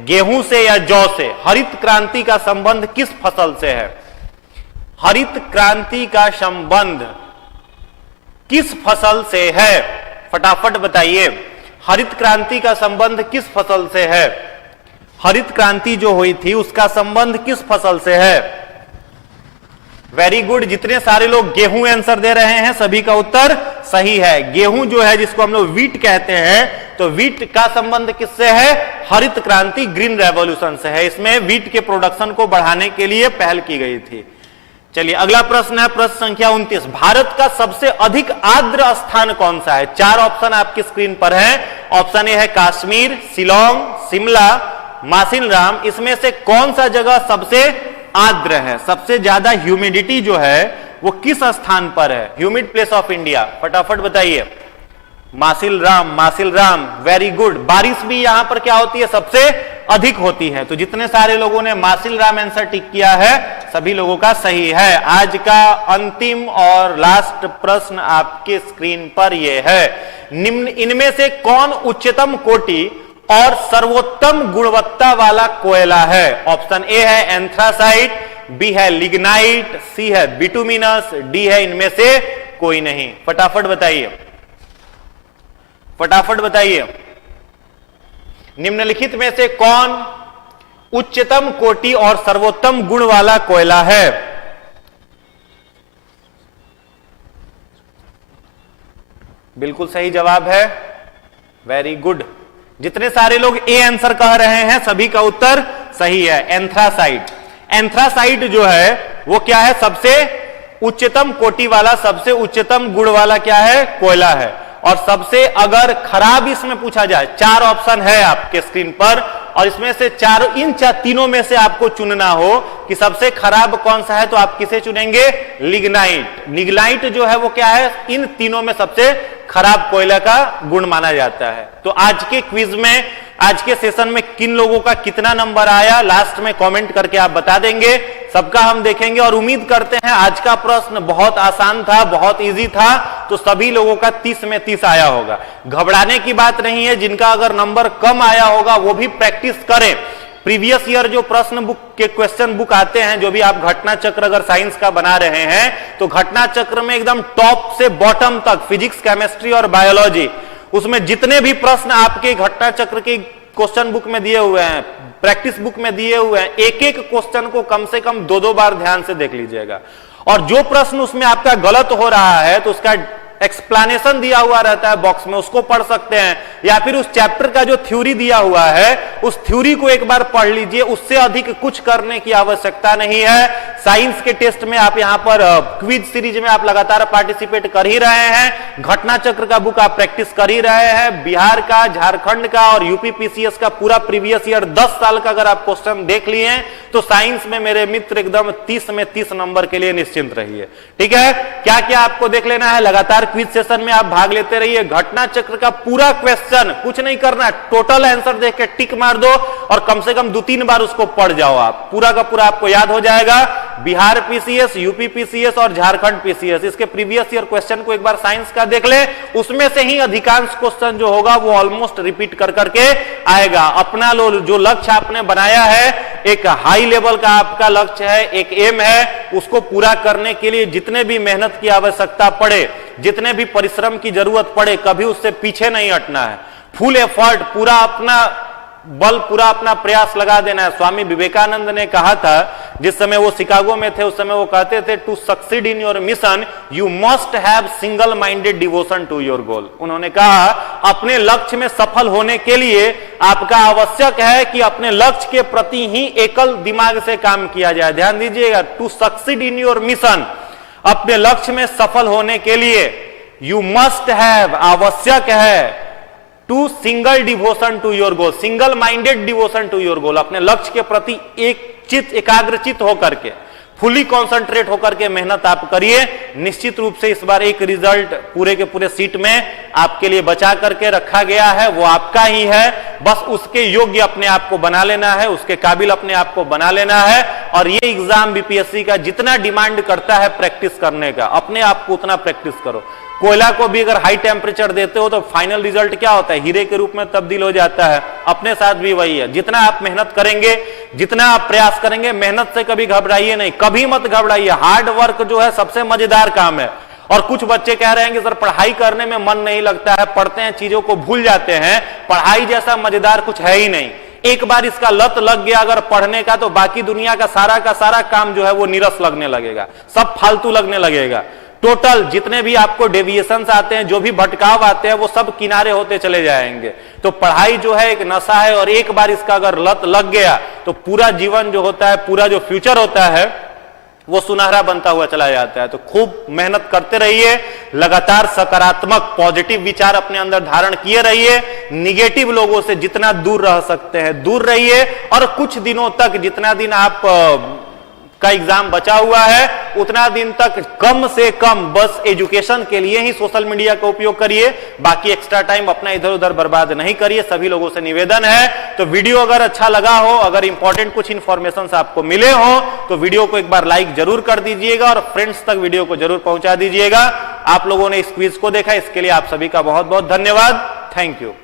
गेहूं से या जौ से? हरित क्रांति का संबंध किस फसल से है? हरित क्रांति का संबंध किस फसल से है? फटाफट बताइए, हरित क्रांति का संबंध किस फसल से है? हरित क्रांति जो हुई थी उसका संबंध किस फसल से है? वेरी गुड, जितने सारे लोग गेहूं आंसर दे रहे हैं सभी का उत्तर सही है। गेहूं जो है जिसको हम लोग वीट कहते हैं, तो वीट का संबंध किससे है? हरित क्रांति, ग्रीन रेवोल्यूशन से है। इसमें वीट के प्रोडक्शन को बढ़ाने के लिए पहल की गई थी। चलिए अगला प्रश्न है प्रश्न संख्या 29। भारत का सबसे अधिक आर्द्र स्थान कौन सा है? 4 ऑप्शन आपकी स्क्रीन पर है। ऑप्शन ए है कश्मीर, शिलोंग, शिमला, मासिनराम। इसमें से कौन सा जगह सबसे आर्द्र है? सबसे ज्यादा ह्यूमिडिटी जो है वो किस स्थान पर है? ह्यूमिड प्लेस ऑफ इंडिया, फटाफट बताइए। मासिलराम, मासिलराम, वेरी गुड। बारिश भी यहां पर क्या होती है? सबसे अधिक होती है। तो जितने सारे लोगों ने मासिलराम आंसर टिक किया है सभी लोगों का सही है। आज का अंतिम और लास्ट प्रश्न आपके स्क्रीन पर यह है, निम्न इनमें से कौन उच्चतम कोटि और सर्वोत्तम गुणवत्ता वाला कोयला है? ऑप्शन ए है एंथ्रासाइट, बी है लिग्नाइट, सी है बिटुमिनस, डी है इनमें से कोई नहीं। फटाफट बताइए, फटाफट बताइए, निम्नलिखित में से कौन उच्चतम कोटि और सर्वोत्तम गुण वाला कोयला है? बिल्कुल सही जवाब है, वेरी गुड। जितने सारे लोग ए आंसर कह रहे हैं सभी का उत्तर सही है, एंथ्रासाइट। एंथ्रासाइट जो है वो क्या है? सबसे उच्चतम कोटि वाला, सबसे उच्चतम गुण वाला क्या है? कोयला है। और सबसे अगर खराब इसमें पूछा जाए, 4 ऑप्शन है आपके स्क्रीन पर, और इसमें से तीनों में से आपको चुनना हो कि सबसे खराब कौन सा है, तो आप किसे चुनेंगे? लिग्नाइट। लिग्नाइट जो है वो क्या है? इन तीनों में सबसे खराब कोयला का गुण माना जाता है। तो आज के क्विज में, आज के सेशन में किन लोगों का कितना नंबर आया लास्ट में कमेंट करके आप बता देंगे, सबका हम देखेंगे। और उम्मीद करते हैं आज का प्रश्न बहुत आसान था, बहुत इजी था, तो सभी लोगों का 30 में 30 आया होगा। घबराने की बात नहीं है, जिनका अगर नंबर कम आया होगा वो भी प्रैक्टिस करें। प्रीवियस ईयर जो प्रश्न बुक के क्वेश्चन बुक आते हैं, जो भी आप घटना चक्र अगर साइंस का बना रहे हैं, तो घटना चक्र में एकदम टॉप से बॉटम तक फिजिक्स, केमिस्ट्री और बायोलॉजी, उसमें जितने भी प्रश्न आपके घटना चक्र के क्वेश्चन बुक में दिए हुए हैं, प्रैक्टिस बुक में दिए हुए हैं, एक एक क्वेश्चन को कम से कम 2-2 बार ध्यान से देख लीजिएगा। और जो प्रश्न उसमें आपका गलत हो रहा है तो उसका एक्सप्लेनेशन दिया हुआ रहता है बॉक्स में, उसको पढ़ सकते हैं, या फिर उस चैप्टर का जो थ्योरी दिया हुआ है उस थ्योरी को एक बार पढ़ लीजिए। उससे अधिक कुछ करने की आवश्यकता नहीं है। साइंस के टेस्ट में आप यहां पर क्विज सीरीज में आप लगातार पार्टिसिपेट कर ही रहे हैं, घटना चक्र का बुक आप प्रैक्टिस कर ही रहे हैं, बिहार का, झारखंड का और यूपी पीसीएस का पूरा प्रीवियस ईयर 10 साल का अगर आप क्वेश्चन देख लिए हैं तो साइंस में मेरे मित्र एकदम 30 में 30 नंबर के लिए निश्चिंत रहिए। ठीक है, क्या क्या आपको देख लेना है, लगातार क्विज सेशन में आप भाग लेते रहिए। घटना चक्र का पूरा क्वेश्चन, कुछ नहीं करना, टोटल आंसर देख के टिक मार दो और कम से कम 2-3 बार उसको पढ़ जाओ। आप पूरा का पूरा आपको याद हो जाएगा। बिहार पीसीएस, यूपी पीसीएस और झारखंड पीसीएस, इसके प्रीवियस ईयर क्वेश्चन को एक बार साइंस का देख ले, उसमें से ही अधिकांश क्वेश्चन जो होगा वो ऑलमोस्ट रिपीट कर करके आएगा। अपना जो लक्ष्य आपने बनाया है, एक हाई लेवल का आपका लक्ष्य है, एक एम है, उसको पूरा करने के लिए जितने भी मेहनत की आवश्यकता पड़े, जितने भी परिश्रम की जरूरत पड़े, कभी उससे पीछे नहीं हटना है। फुल एफर्ट, पूरा अपना बल, पूरा अपना प्रयास लगा देना है। स्वामी विवेकानंद ने कहा था जिस समय वो शिकागो में थे उस समय वो कहते थे, to succeed in your mission you must have single minded devotion to your goal. उन्होंने कहा अपने लक्ष्य में सफल होने के लिए आपका आवश्यक है कि अपने लक्ष्य के प्रति ही एकल दिमाग से काम किया जाए। ध्यान दीजिएगा, to succeed in your mission, अपने लक्ष्य में सफल होने के लिए यू मस्ट हैव, आवश्यक है, to single devotion to your goal, single minded devotion to your goal, अपने लक्ष्य के प्रति एक चित एकाग्रचित होकर के, फुली कॉन्सेंट्रेट होकर के मेहनत आप करिए। निश्चित रूप से इस बार एक रिजल्ट पूरे के पूरे सीट में आपके लिए बचा करके रखा गया है, वो आपका ही है। बस उसके योग्य अपने आप को बना लेना है, उसके काबिल अपने आप को बना लेना है। और ये एग्जाम बीपीएससी का जितना डिमांड करता है प्रैक्टिस करने का, अपने आप को उतना प्रैक्टिस करो। कोयला को भी अगर हाई टेम्परेचर देते हो तो फाइनल रिजल्ट क्या होता है, हीरे के रूप में तब्दील हो जाता है। अपने साथ भी वही है, जितना आप मेहनत करेंगे, जितना आप प्रयास करेंगे, मेहनत से कभी घबराइए नहीं, कभी मत घबराइए। हार्ड वर्क जो है सबसे मजेदार काम है। और कुछ बच्चे कह रहे हैं कि सर पढ़ाई करने में मन नहीं लगता है, पढ़ते हैं चीजों को भूल जाते हैं। पढ़ाई जैसा मजेदार कुछ है ही नहीं। एक बार इसका लत लग गया अगर पढ़ने का, तो बाकी दुनिया का सारा काम जो है वो नीरस लगने लगेगा, सब फालतू लगने लगेगा। टोटल जितने भी आपको डेविएशंस आते हैं, जो भी भटकाव आते हैं, वो सब किनारे होते चले जाएंगे। तो पढ़ाई जो है एक नशा है, और एक बार इसका अगर लत लग गया तो पूरा जीवन जो होता है, पूरा जो फ्यूचर होता है वो सुनहरा बनता हुआ चला जाता है। तो खूब मेहनत करते रहिए, लगातार सकारात्मक पॉजिटिव विचार अपने अंदर धारण किए रहिए, निगेटिव लोगों से जितना दूर रह सकते हैं दूर रहिए। और कुछ दिनों तक, जितना दिन आप का एग्जाम बचा हुआ है, उतना दिन तक कम से कम बस एजुकेशन के लिए ही सोशल मीडिया का उपयोग करिए। बाकी एक्स्ट्रा टाइम अपना इधर उधर बर्बाद नहीं करिए। सभी लोगों से निवेदन है। तो वीडियो अगर अच्छा लगा हो, अगर इंपॉर्टेंट कुछ इंफॉर्मेशन आपको मिले हो, तो वीडियो को एक बार लाइक जरूर कर दीजिएगा और फ्रेंड्स तक वीडियो को जरूर पहुंचा दीजिएगा। आप लोगों ने इस क्विज को देखा, इसके लिए आप सभी का बहुत बहुत धन्यवाद। Thank you.